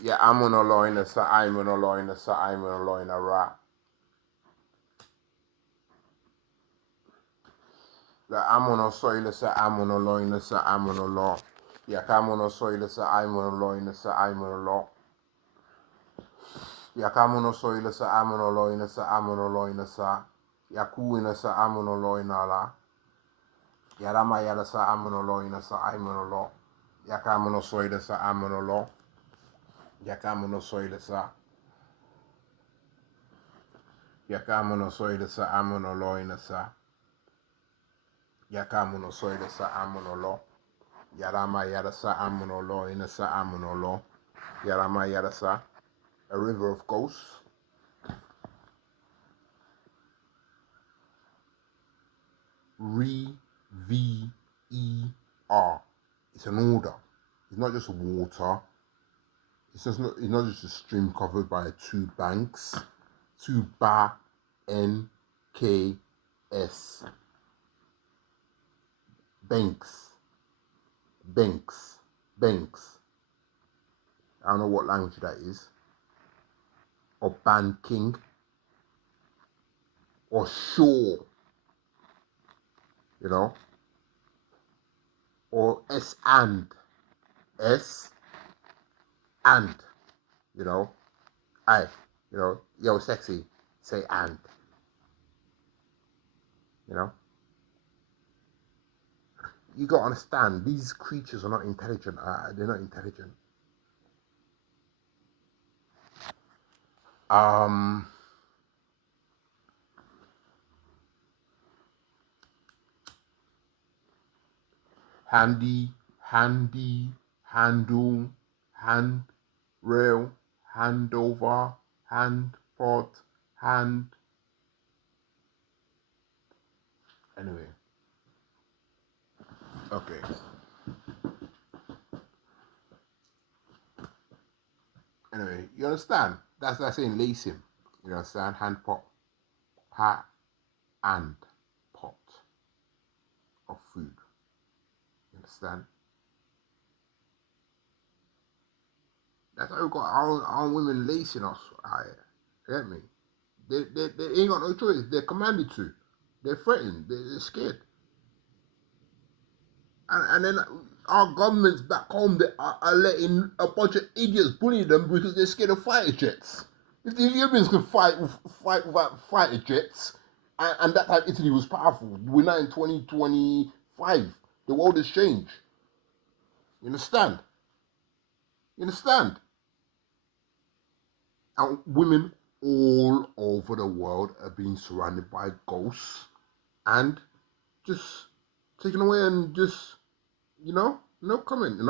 Ya amuno loina sa aimuno loina sa aimuno loina ra. La amuno soila sa amuno loina sa amuno lo. Ya kamuno soila sa aimuno loina sa aimuno lo. Ya kamuno soila sa amuno loina sa amuno loina sa. Ya kuina sa amuno loina la. Ya rama yada sa amuno loina sa aimuno lo. Ya kamuno soila sa amuno lo. Ya kamuno soila sa. Ya kamuno soila sa amuno loina sa. Ya kamuno soila sa amuno lo. Ya rama yada sa amuno loina sa amuno lo. Ya rama yada sa. A river of ghosts. R-V-E-R. It's an order. It's not just water. It's not just a stream covered by two banks. Tuba N-K-S. Banks. Banks. Banks. I don't know what language that is. Or banking. Or shore. You know? Or S and. S and. You know? Yo, sexy, say and. You know? You gotta understand, these creatures are not intelligent. They're not intelligent. Handy, handle, handrail, handover, handpot, hand. Anyway. Okay. Anyway, you understand? That's like saying lacing. You understand? Hand pot, pat, and pot of food. You understand? That's how we got our women lacing us. Get me? They ain't got no choice. They're commanded to. They're threatened. They're scared. And then our governments back home they are letting a bunch of idiots bully them because they're scared of fighter jets. If the Ethiopians could fight without fighter jets, and that time Italy was powerful, we're now in 2025. The world has changed. You understand? You understand? And women all over the world are being surrounded by ghosts and just taken away and just, no comment,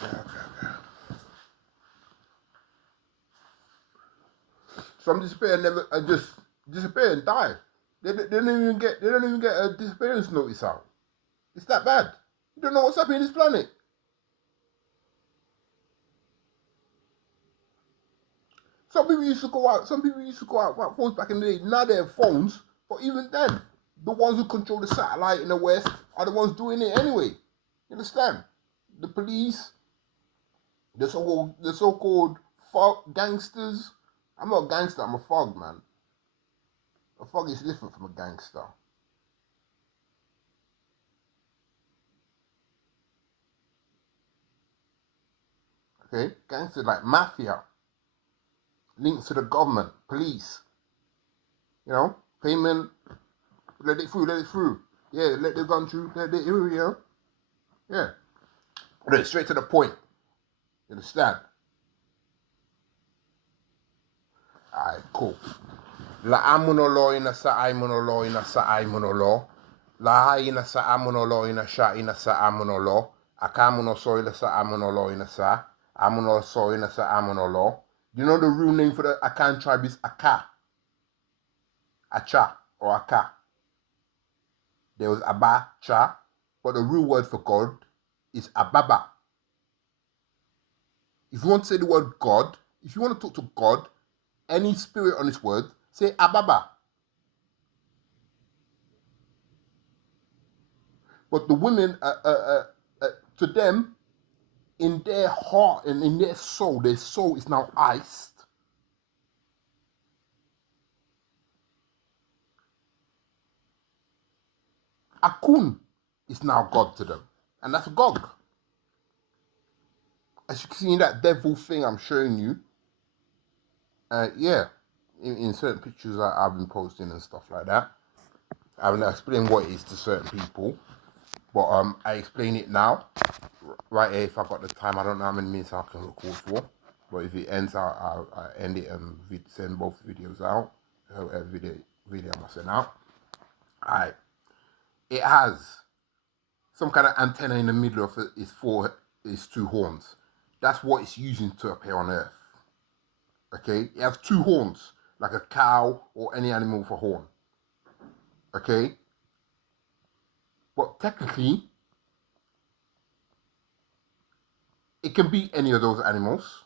Okay. Some disappear just disappear and die. They don't even get a disappearance notice out. It's that bad. You don't know what's happening in this planet. Some people used to go out without phones back in the day. Now they have phones, but even then, the ones who control the satellite in the West are the ones doing it anyway. You understand? The police, the so-called gangsters. I'm not a gangster. I'm a thug, man. A thug is different from a gangster. Okay, gangsters like mafia, links to the government, police. Payment. Let it through. Yeah, let the gun through. Let it through. Yeah. Right, straight to the point. You understand? Alright, cool. La amuno ina sa aimuno ina sa aimuno. La haina sa amuno ina sha ina sa amuno. Akamuno soila sa amuno ina sa. Amuno soina sa amuno. You know the real name for the Akan tribe is Aka. Acha or Aka. There was Abacha, but the real word for God is Ababa. If you want to say the word God, if you want to talk to God, any spirit on this word, say Ababa. But the women, to them, in their heart and in their soul is now iced. Akun is now God to them. And that's Gog. As you can see in that devil thing I'm showing you, yeah, in certain pictures that I've been posting and stuff like that, I haven't explained what it is to certain people, but I explain it now, right here. If I got the time, I don't know how many minutes I can record for, but if it ends, I'll end it and send both videos out. Video I must send out. Alright, it has some kind of antenna in the middle of its two horns. That's what it's using to appear on Earth. Okay, it has two horns, like a cow or any animal with a horn. Okay, but technically, it can be any of those animals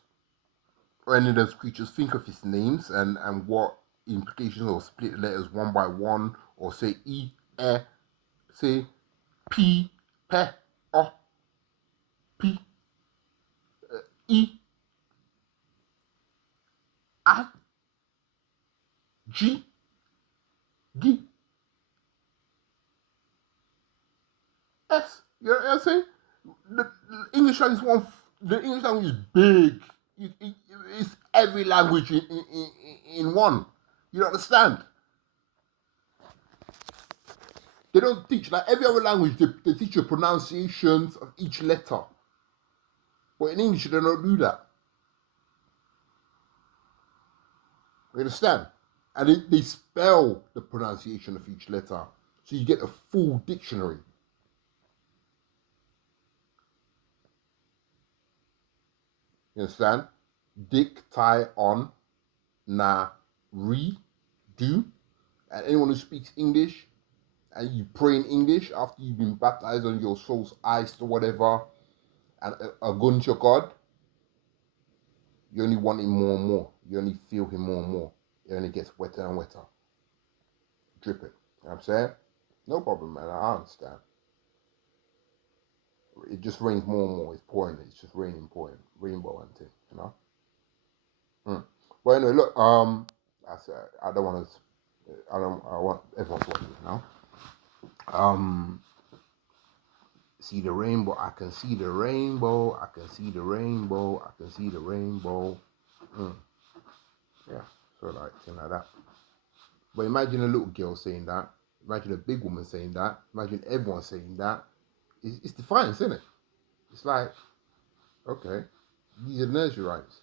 or any of those creatures. Think of its names and what implications, or split the letters one by one, or say E, say P, P, O, P, E, I, G, G, S. You know what I'm saying? The English language is the English language is big. It's every language in one. You understand? They don't teach, like every other language, they teach you pronunciations of each letter. But in English, they don't do that. You understand? And they spell the pronunciation of each letter. So you get a full dictionary. You understand? Dick, tie, on, na, re, do. And anyone who speaks English and you pray in English after you've been baptized on your soul's iced or whatever, and are going to your God, you only want him more and more. You only feel him more and more. It only gets wetter and wetter. Dripping. You know what I'm saying? No problem, man. I understand. It just rains more and more. It's pouring. It's just raining, pouring. Rainbow and thing, you know? But anyway, look, I said, I want everyone's watching, you know? See the rainbow. I can see the rainbow. I can see the rainbow. I can see the rainbow. Yeah, so like thing like that. But imagine a little girl saying that. Imagine a big woman saying that. Imagine everyone saying that. It's defiance, isn't it? It's like, okay, these are nursery rhymes.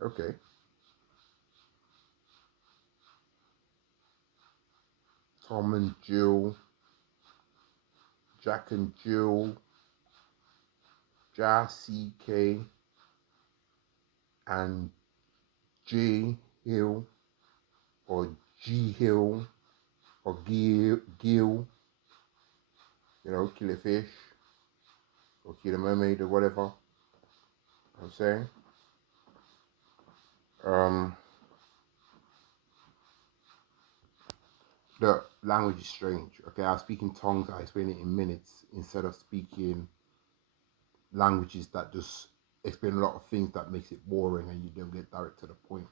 Okay. Tom and Jill, Jack and Jill, CK, and J Hill, or G Hill, or Gil, you know, kill a fish, or kill a mermaid, or whatever. I'm saying. The language is strange. Okay, I speak in tongues. I explain it in minutes instead of speaking languages that just explain a lot of things that makes it boring and you don't get direct to the point.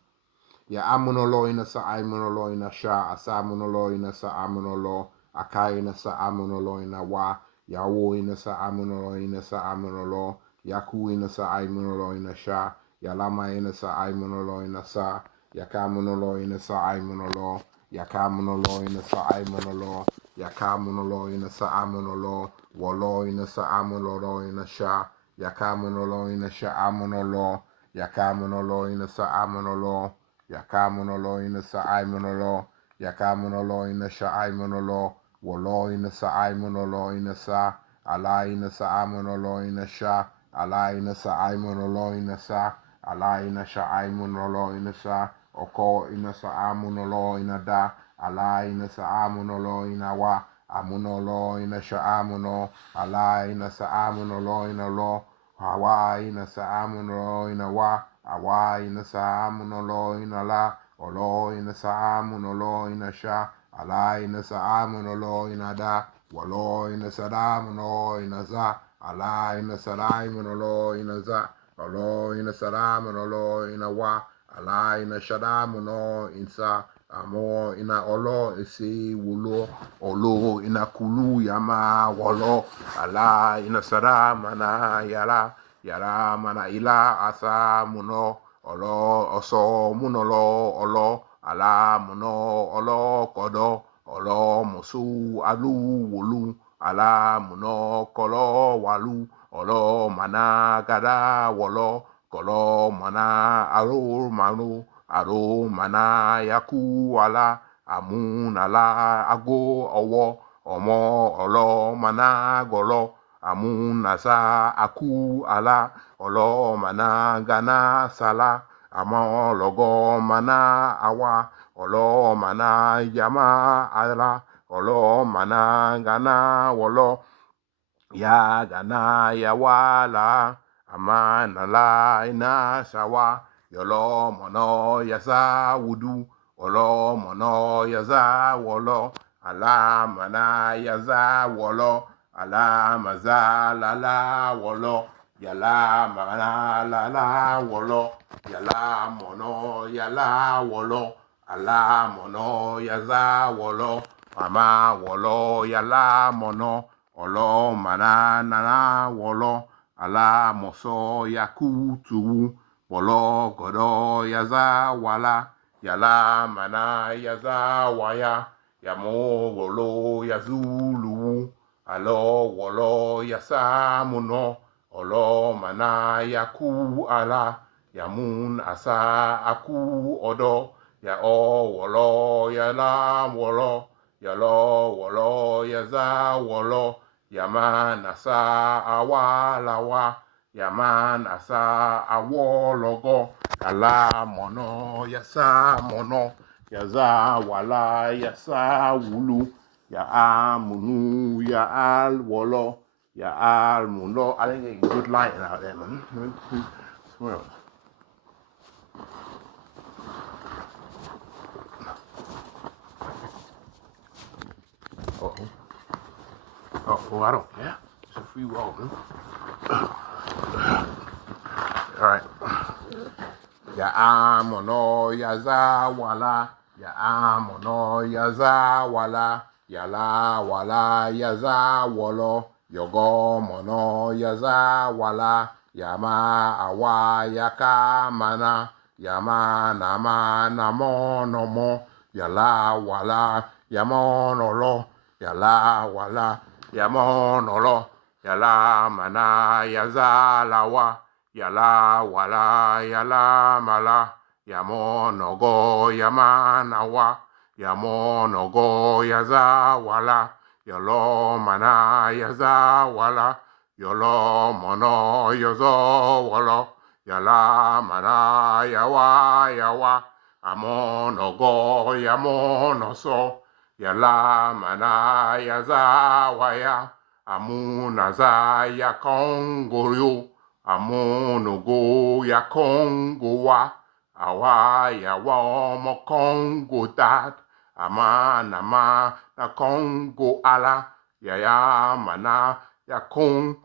Yeah, amunolo sa amunolo ina sha asamunolo ina sa amunolo akai ina sa amunolo ina wa yawo ina sa amunolo ina sa amunolo yaku ina sa amunolo ina sha yalama ina sa amunolo ina sa yakamunolo ina sa amunolo yakamunolo ina sa amunolo yakamunolo ina sa amunolo wolo ina sa amunolo ina sha yakamunolo ina sha amunolo yakamunolo ina sa amunolo Yakamunolo ina sa aimunolo, Yakamunolo ina sa aimunolo, Wolo ina sa aimunolo ina sa, Ala ina sa aimunolo ina sa, Ala ina sa aimunolo ina sa, Ala ina sa aimunolo ina sa, Oko ina sa aimunolo ina da, Ala ina sa aimunolo ina wa, Amunolo ina sa aimuno, Ala ina sa aimunolo ina lo, Hawa ina sa aimunolo ina wa, Awa ina sa amunolo ina la, olo ina samun olo ina sha, ala ina samun olo ina da, walo ina sadamun olo ina za, ala ina sadamun olo ina za, olo ina sadamun olo ina wa, ala ina shadamun olo insa, amo ina olo isi wulo, olo ina kulu yama walo, ala ina sadamana yala, yara mana ila asa muno olo oso munolo olo ala muno olo kodo olo musu alu wulu ala muno kolo walu olo mana gada wolo kolo mana aru manu aru mana yaku ala amun ala ago owo omo olo mana golo amun asa aku ala olo mana gana sala amo logo mana awa olo mana yama ala olo mana gana wolo ya gana ya wala amana la ina sawa yolo mono yasa wudu olo mono yaza wolo ala mana yaza wolo ala maza la la wolo yala mana la la wolo yala mono yala wolo ala mono yaza wolo mama wolo yala mono olo mana nana wolo ala moso yakutu wolo godo yaza wala yala mana yaza waya yamo wolo yazulu alo wolo yasa muno olo mana yaku ala yamun asa aku odo ya o wolo yala wolo yalo wolo yaza wolo yaman asa awalawa yaman asa awologo ala mono yasa mono yaza wala yasa wulu ya amunu ya al wolo ya al muno. I think it's a good lighting out there, man. Somewhere else. Oh, I don't care. It's a free roll, man. Alright. Ya amono yaza wala. Ya amono yaza wala. Yala wala yaza wolo. Yogo mono yaza wala. Yama awa yaka mana. Yama nama namo nomo. Yala wala yamonolo. Yala wala yamonolo. Yala mana yaza lawa. Yala wala yala mala. Yamonogo yamanawa. Yamonogo yaza wala. Yolo mana yaza wala. Yolo mono yozo wala. Yala mana yawa yawa. Amonogo yamonoso. Yala mana yaza waya. Amunaza ya kongoryo. Amonogo ya kongowa. Awa ya wa mo kongo dat. Amanama na kongo ala. Ya mana ya kongo.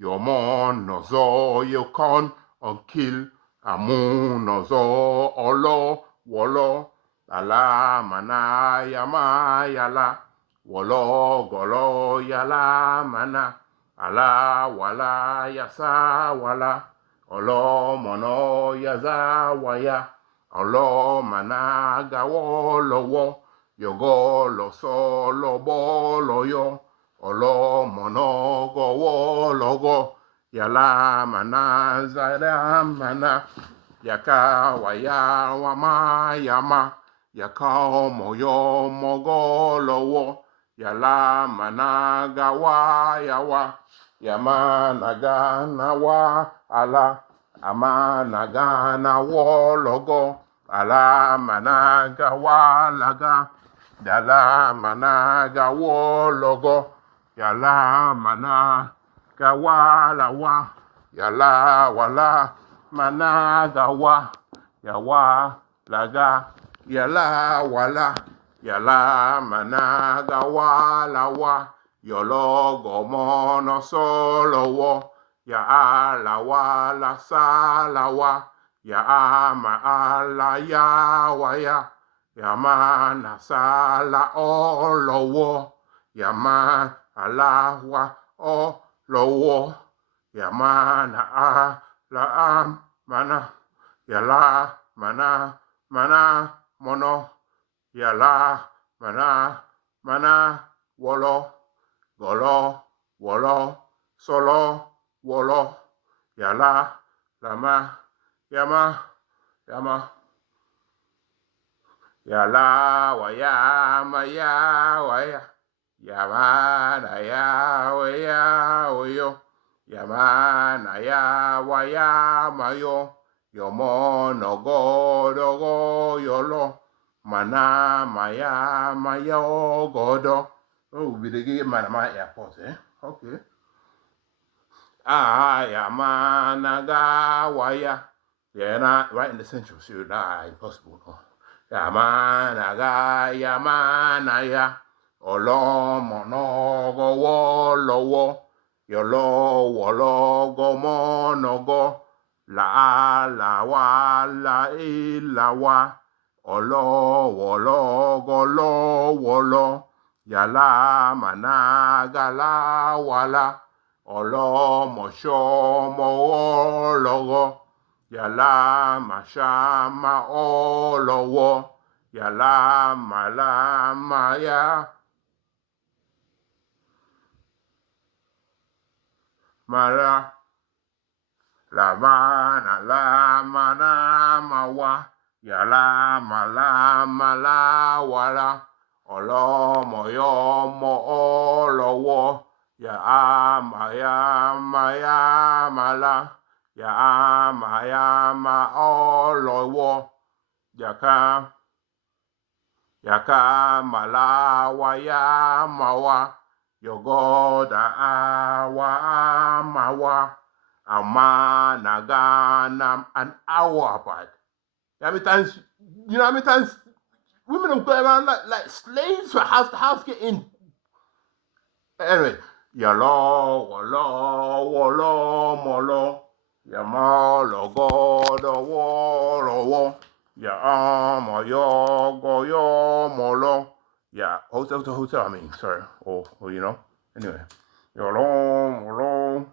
Yomon nozo yokon onkil. Amunozo olo wolo. Ala mana yama yala. Wolo golo yala mana. Ala wala yasa wala. Olo mono yaza waya. Olo mana gawo lowo. Yogo lo so lo bo lo yo. Olo mono gowo logo. Yala mana zara mana. Yaka waya wama yama. Yaka moyo mogo lowo. Yala mana gawa yawa. Yama naga nawa ala. Ama naga nawo logo. Ala mana gawa laga. Yala mana gawo logo. Yala mana gawa lawa. Yala wala mana gawa. Yawa laga, yala wala, yala managa wala wa, yolo gomono solo wo, ya ala wala salawa, ya ama ala ya waya, ya mana sala olowo, ya ma ala wa olowo, ya mana ala mana, ya la mana mono, ya la mana wolo, golo, wolo, solo, wolo, ya la lama, yama, ya la wayama ya waya, yamana ya waya oyo, yamana ya waya mayo, yomono godo yolo, mana maya mayo godo. Oh, we did get my airport, eh? Okay. Yamana ga waya. Yeah, not right in the central. Sure, impossible. No. Yamana ga yamana ya. Olo monogo wolo yolo wolo go monogo la wa la wa olo wolo go lo wolo yala managa la wala olo mosho mo logo yala mashama olowo yala malama ya mala la mana mawa yala mala wala olo moyo mo olowo ya maya mala ya maya ma olowo yaka malawa ya mawa yogoda awa mawa ama nagana an hour apart. How many times, how many times women have gone around like slaves for house to house getting. Anyway, yalo, wolo, molo, yamalo, godo, wolo, ya yo, molo, yeah, hotel, I mean, sorry, or anyway, yalo, molo.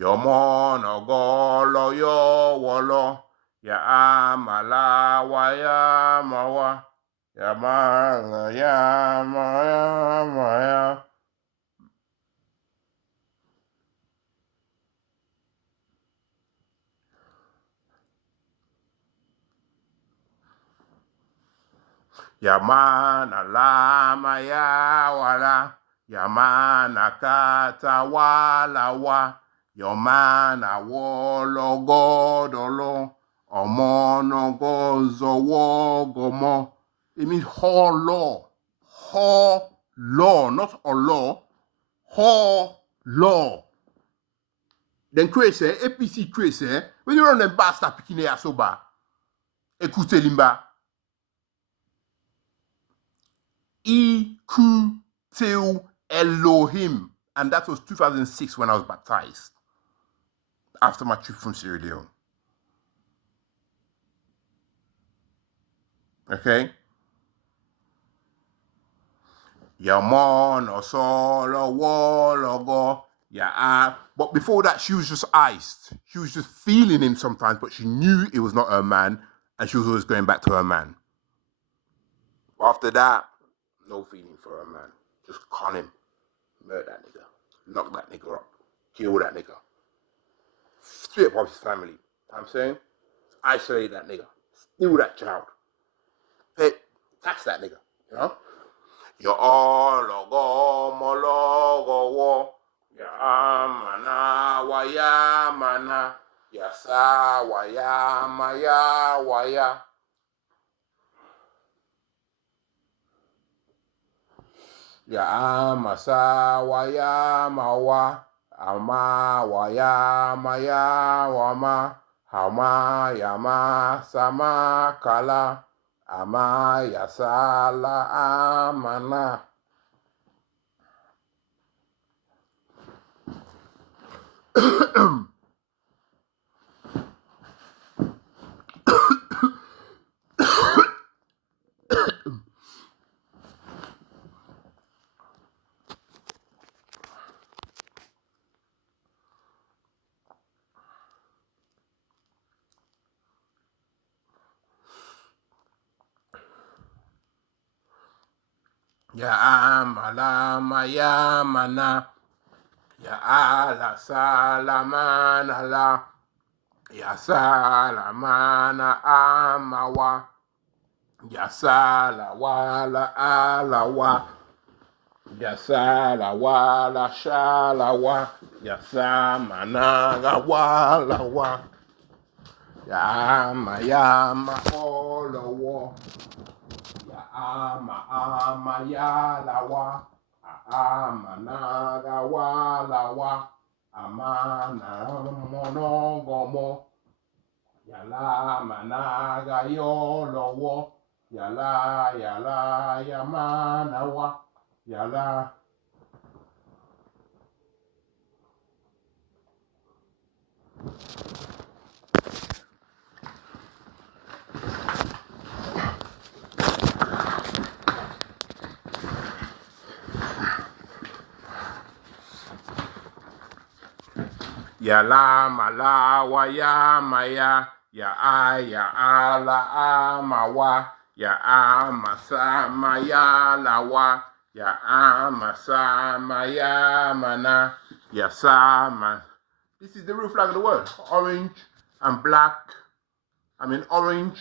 Yo mono golo yo wolo ya amala wa ya mawa ya mala ya maya ya mana lama ya wala ya mana kata wala wa yo mana wolo godolo omono gozo wogomo. It means whole law, not a law, whole law. Then crazy, APC crazy, when you run them bastard picking their soba, écoutez limba. Ikuteu Elohim. And that was 2006 when I was baptized. After my trip from Sierra Leone. Okay? Yamon or solo wologo. Yeah. But before that, she was just iced. She was just feeling him sometimes, but she knew it was not her man, and she was always going back to her man. After that, no feeling for her man. Just con him. Murder that nigga. Knock that nigga up. Kill that nigga. Split up his family. You know what I'm saying? Isolate that nigga. Steal that child. Hey, tax that nigga. You know? You're all logo, mologo, wo. Ya mana, wa ya mana. Yasa, wa ya, maya, wa ya. Ya masa, wa ya, mawa. ama waya maya wama hama yama sama kala ama yasala amana. Ya amala maya mana ya ala salamana la ya salamana amawa ya sala wala alawa ya sala wala shalawa ya samana wala wa ya ama olowo ya ama ya lawa ama naga wala wa amana monogomo ya la managa yolowo ya la ya mana wa ya la. Ya la mala wa ya maya ya ala amawa ya sama ya lawa ya sama ya mana ya sama. This is the real flag of the world. Orange and black. I mean orange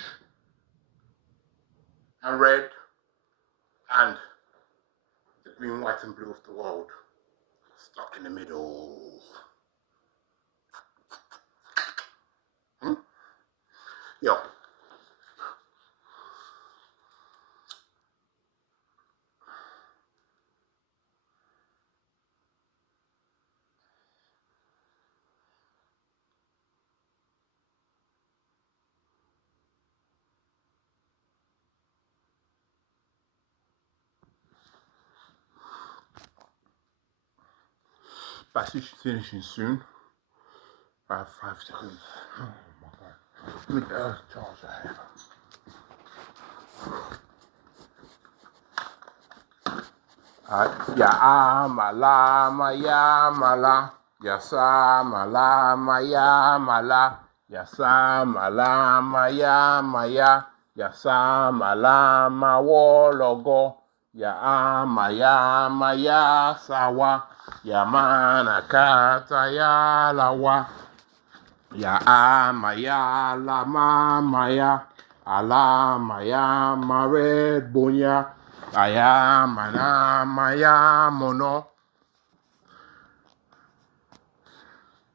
and red and the green, white and blue of the world. Stuck in the middle. Yo. Battery's finishing soon. 5 seconds. Oh my god. Let me get a charger here. Ya amala maya mala ya samala maya mala ya samala maya maya ya samala mawologo ya amaya maya sawa ya mana kata ya lawa ya amaya la maya ala maya mared bunya aya mana maya mono